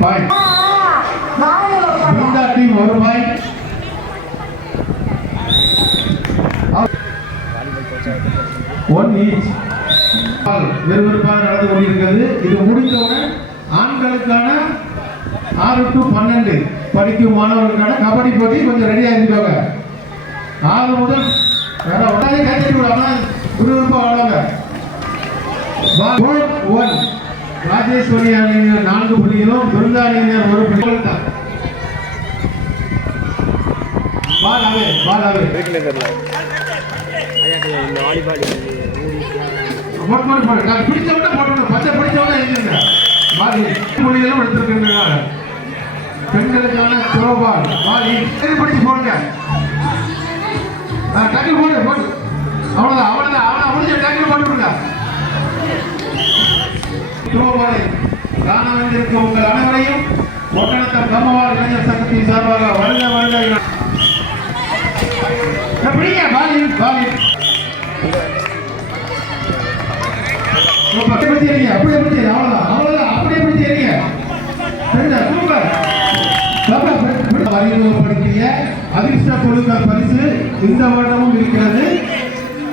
Point team ஒரு point one each விறுவிறுப்பாக நடந்து கொண்டிருக்கிறது. இது முடிந்தவுடன் ஆண்களுக்கான ஆறு டு பன்னெண்டு படிக்கும் மாணவர்களுக்கான கபடி போட்டி கொஞ்சம் ரெடியாக இருந்துக்கோங்க. ஆறு முதல் வேற உடனே கைத்தட்டி விடாம விறுவிறுப்பாக ஒன் ராஜேஸ்வரி அணியினர் நான்கு புள்ளிகளும் பிருந்தா அணியினர் ஒரு புள்ளிகள் பால் அவே பால் அவே இந்த வாலிபால் போட்டு போட்டு. நான் பிடிச்சவன போட்டு பச்சை பிடிச்சவன எழுதிருங்க. பால் புள்ளிகளும் எடுத்திருக்கின்றன பெண்களுக்கான த்ரோ பால் பால் பிடிச்சு போடுங்க. டக்கில் போடு போடு. அவ்வளோதான் அவ்வளோதான் அவ்வளோ முடிஞ்ச விடுங்க காண வந்திருக்கும் உங்கள் அனைவரையும் ஒட்டணத்தம் கம்மவார் இளைஞர் சங்கத்தின் சார்பாக வருக வருக என- ஏய், பிடிங்க பாலின் பாலின் அப்படியே பிடிச்சி எறிங்க அப்படியே பிடிச்சி எறிங்க. அவ்வளவுதான். அவ்வளவுதான் அப்படியே அறிமுகப்படுத்திய அதிர்ஷ்ட குழுக்கள் பரிசு இந்த வருடமும் இருக்கிறது.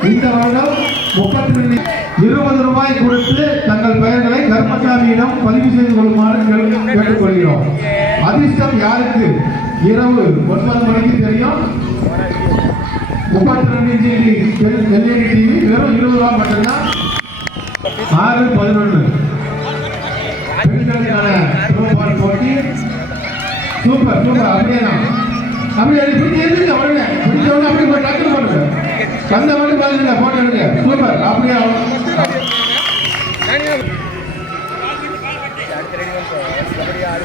இந்த வருடம் முப்பத்தி ரெண்டு இருபது ரூபாய் கொடுத்து தங்கள் பெயர்களை கர்மசாமியிடம் பதிவு செய்து கொள்ளுமாறு கேட்டுக்கொள்கிறோம். அதிர்ஷ்டம் யாருக்கு? இரவு ஒன்பது மணிக்கு தெரியும். முப்பத்தி ரெண்டு இன்ச்சு எல்இடி டிவி வெறும் இருபது ரூபாய் மட்டும்தான். ஆறு பதினொன்று. பெண்களுக்கான போட்டி. Super super. அப்படியே தான் அப்படியே அது பிடிச்சி எழுதுங்க உடனே பிடிச்ச உடனே அப்படியே போய் பண்ணுங்க போடுங்க. கந்த மட்டும் பாருங்க போட்டோ எடுங்க. சூப்பர். அப்படியே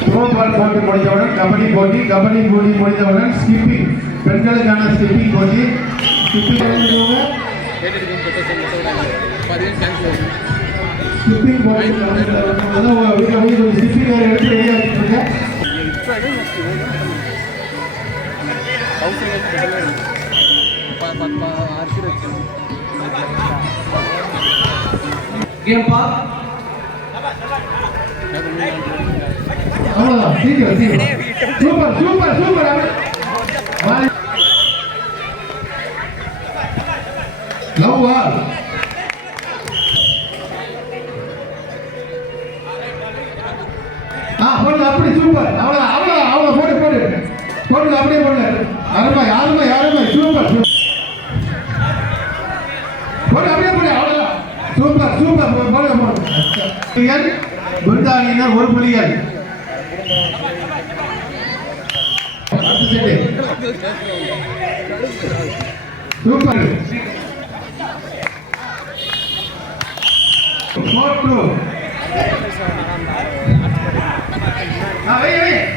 த்ரோபால் போட்டி முடித்தவுடன் கபடி போட்டி கபடி போட்டி முடித்தவுடன் ஸ்கிப்பிங் பெண்களுக்கான ஸ்கிப்பிங் போட்டி. ஸ்கிப்பிங் ஸ்கிப்பிங் போட்டி ஸ்கிப்பிங் வேறு எடுத்து ரெடியாக வச்சுருங்க கேம்பா அவ்வளோதான் சீக்கிரம் சீக்கிரம். Super super super love all ஆ போடுங்க அப்படி சூப்பர். அவ்வளோ அவ்வளோ அவ்வளோ போடு போடு. போடுங்க அப்படியே போடுங்க. அருமை அருமை அருமை. சூப்பர் சூப்பர் போடு அப்படியே போடு அவ்வளோதான் சூப்பர் சூப்பர் போ- போடுங்க போடுங்க ஒரு புலிகள். சூப்பர்.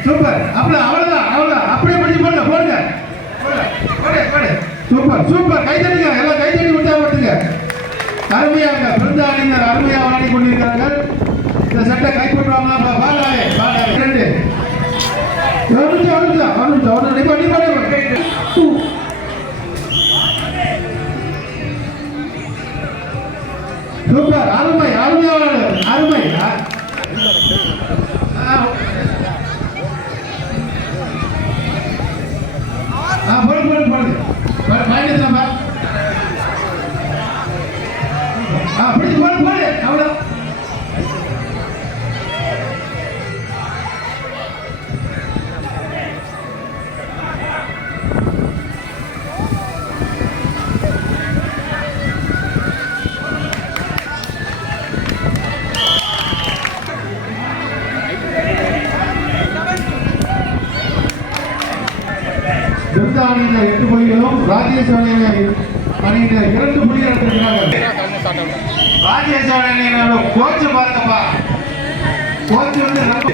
சூப்பர். அவ்வளோ அவ்வளவுதான் அவ்வளவுதான். அப்படியே படிச்சு போடுங்க போடுங்க. Super super. கை தட்டுங்க எல்லாம் கை தட்டி விட்டா போட்டுங்க அருமையாக பிருந்தாளினர் அருமையாக விளையாடி கொண்டிருக்கிறார்கள். இந்த சட்டை கைப்பற்றுவாங்க பாலாயே பாலாயே ரெண்டு ஒரு நிமிஷம் ஒரு நிமிஷம் நிப்பா நிப்பா சூப்பர் அருமை அருமையான அருமை. துர்கா அணியினர் எட்டு புள்ளிகளும் ராஜேஸ்வரி அணியினர் இரண்டு புள்ளிகள் எடுத்திருக்கிறார்கள் ராஜேஸ்வரி அணியினர் கோச்சு பார்த்தப்பா. கோச்சு வந்து ரொம்ப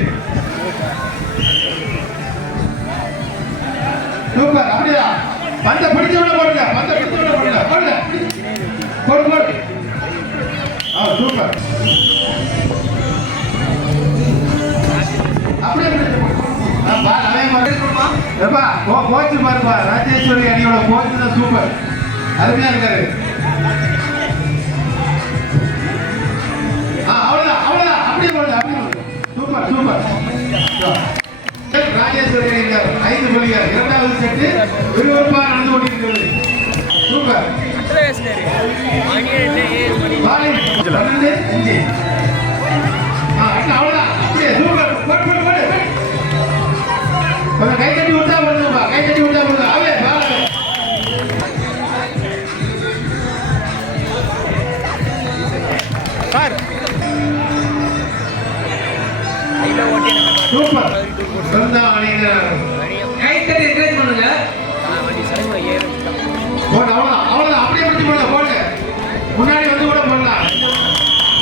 சூப்பர் அப்படியா? பந்த பிடிச்சு விட போடுங்க பந்த பிடிச்சு விட போடுங்க. போடுங்க. போடு போடு. ஆ சூப்பர் அப்படியே எப்பா கோச்சு பாருப்பா. ராஜேஸ்வரி அடியோட கோச்சு தான் சூப்பர் அருமையா இருக்காரு. கைத்தட்டி என்கரேஜ் பண்ணுங்க. போடு அவ்வளோதான் அவ்வளோதான் அப்படியே பிடிச்சி போடுங்க போடுங்க. முன்னாடி வந்து கூட போடலாம்.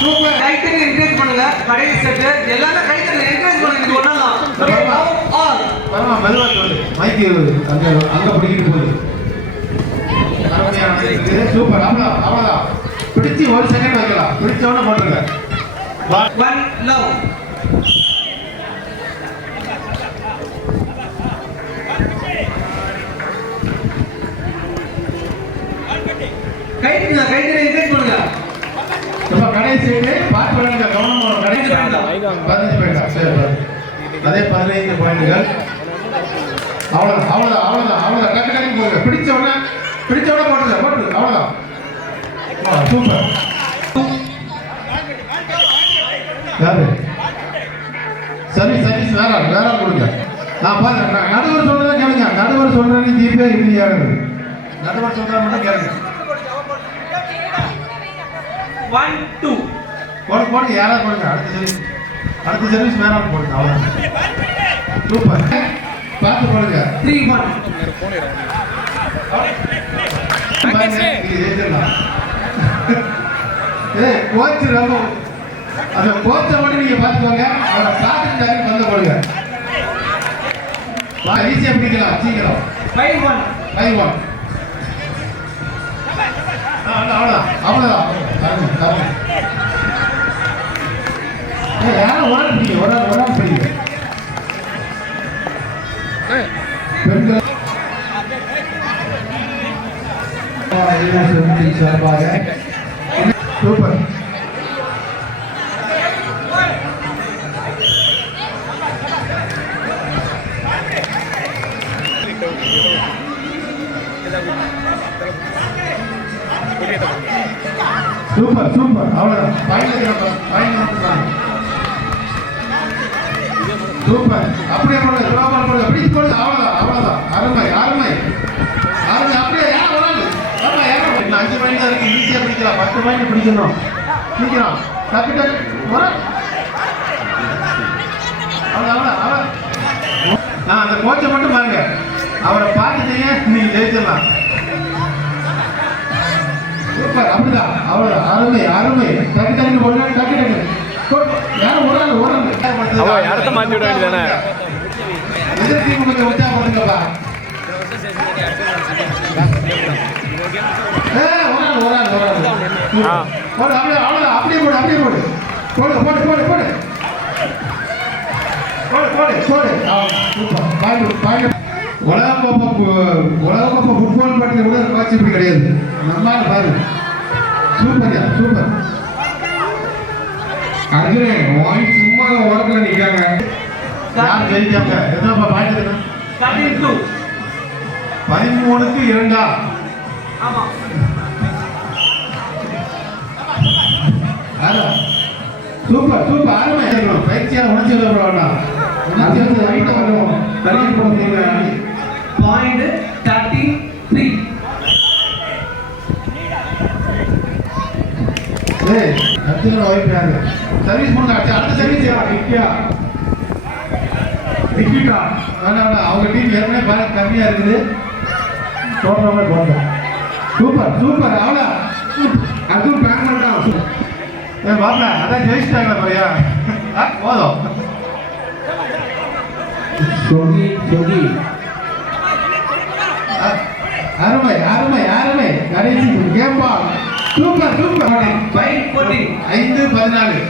சூப்பர் கைத்தட்டி என்கரேஜ் பண்ணுங்க. கடைசி செட் எல்லாரும் கைத்தட்டி என்கரேஜ் பண்ணுங்க. ஆல் பரமா மெதுவா சொல்லு மைக்கு அங்க அங்க பிடிக்கிட்டு போகுது. சூப்பர் அவ்வளோதான் அவ்வளோதான் பிடிச்சி ஒரு செகண்ட் வைக்கலாம். பிடிச்ச உடனே போட்டுருங்க. ஒன் லவ் கைத்தட்டுங்க கைத்தட்டி என்கரேஜ் பண்ணுங்க. இப்ப கடைசி பார்த்து பண்ணுங்க கவனமா கடைசி பதினஞ்சு பாயிண்டா சரி. அதே பதினைந்து பாயிண்டுகள். அவ்வளோதான் அவ்வளோதான் அவ்வளோதான் அவ்வளோதான் டக்கு டக்கு போடுங்க பிடிச்ச உடனே பிடிச்ச உடனே போட்டுருங்க போட்டுருங்க அவ்வளோதான் சூப்பர் யாரு? சரி சர்வீஸ் வேற வேற கொடுங்க. நான் பாருங்க நடுவர் சொல்றதை கேளுங்க. நடுவர் சொல்றேன்னு ஜிபே இது ஏறுது நடுவர் சொல்றதை மட்டும் கேளுங்க. ஒன் டூ போடு போடுங்க யாராவது போடுங்க. அடுத்த சர்வீஸ் அடுத்த சர்வீஸ் வேற ஆள் போடுங்க. அவ்வளோதான் சூப்பர் பார்த்து போடுங்க. த்ரீ ஒன் ஏய் கோச் ரொம்ப அந்த கோச்சை மட்டும் நீங்க பாத்துக்கோங்க அவரை பார்த்துட்டு வந்து போடுங்க. ஈஸியா பிடிக்கலாம் சீக்கிரம். ஃபைவ் ஒன் ஃபைவ் ஒன் அவ்வளோதான் யாரும் ஒரு ஆள் பிடிக்கும் ஒரு ஆள் பெண்கள் சார்பாக சூப்பர் அப்படியே போடுங்க த்ரோபால் போடுங்க பிடிச்சு போடுங்க அவ்வளோதான் அவ்வளோதான் அருமை அருமை. அருமை அப்படியே யார் வராது ஆமா யாரும் இன்னும் அஞ்சு மணி தான் இருக்கு ஈஸியாக பிடிக்கலாம். பத்து மணிக்கு பிடிக்கணும் பிடிக்கலாம். டக்கு டக்கு வர அவ்வளோ நான் அந்த கோச்சை மட்டும் பாருங்க. அவரை பார்த்துட்டீங்க நீங்க ஜெயிச்சிடலாம்? சூப்பர் அப்படிதான். அவ்வளோ அருமை அருமை. டக்கு டக்கு போடுங்க டக்கு டக்கு அவன் இடத்த மாற்றி விட வேண்டியதானே? அப்படியே போடு அப்படியே போடு. போடு போடு போடு போடு. உலகக்கோப்பை உலகக்கோப்பை ஃபுட்பால் பட்டியல் கூட காட்சி கிடையாது. நம்மளால பாருங்க சூப்பர்யா சூப்பர். அர்ஜுனே வாய் சும்மா ஓரத்துல நிக்காங்க. யார் ஜெயிக்காங்க? எதுனா பாயிண்ட் எதுனா தேர்ட்டின் டூ பதிமூணுக்கு இரண்டா? ஆமா. ஆனா, சூப்பர் சூப்பர். அருமை இருக்கணும் பயிற்சியாக உணர்ச்சி வேண்டாம் உணர்ச்சி வந்து ரைட்டாக வரணும் தள்ளி பாயிண்ட் கத்துக்கிற வாய்ப்பு யாரு சர்வீஸ் முடிஞ்ச அடுத்த சர்வீஸ் யார் நித்யா நிக்கிட்டா? வேணா இருக்குது. தோற்றமே போடுங்க சூப்பர் சூப்பர் அவ்வளோ அதுவும் பேங்க் பண்ணிட்டான். ஏன் வரல அதான் ஜெயிச்சிட்டாங்களா பையா. போதும். சொகி சொகி. அருமை அருமை அருமை. கடைசி சூப்பர் சூப்பர். ஃபைவ் ஃபோர்டீன் ஐந்து பதினாலு.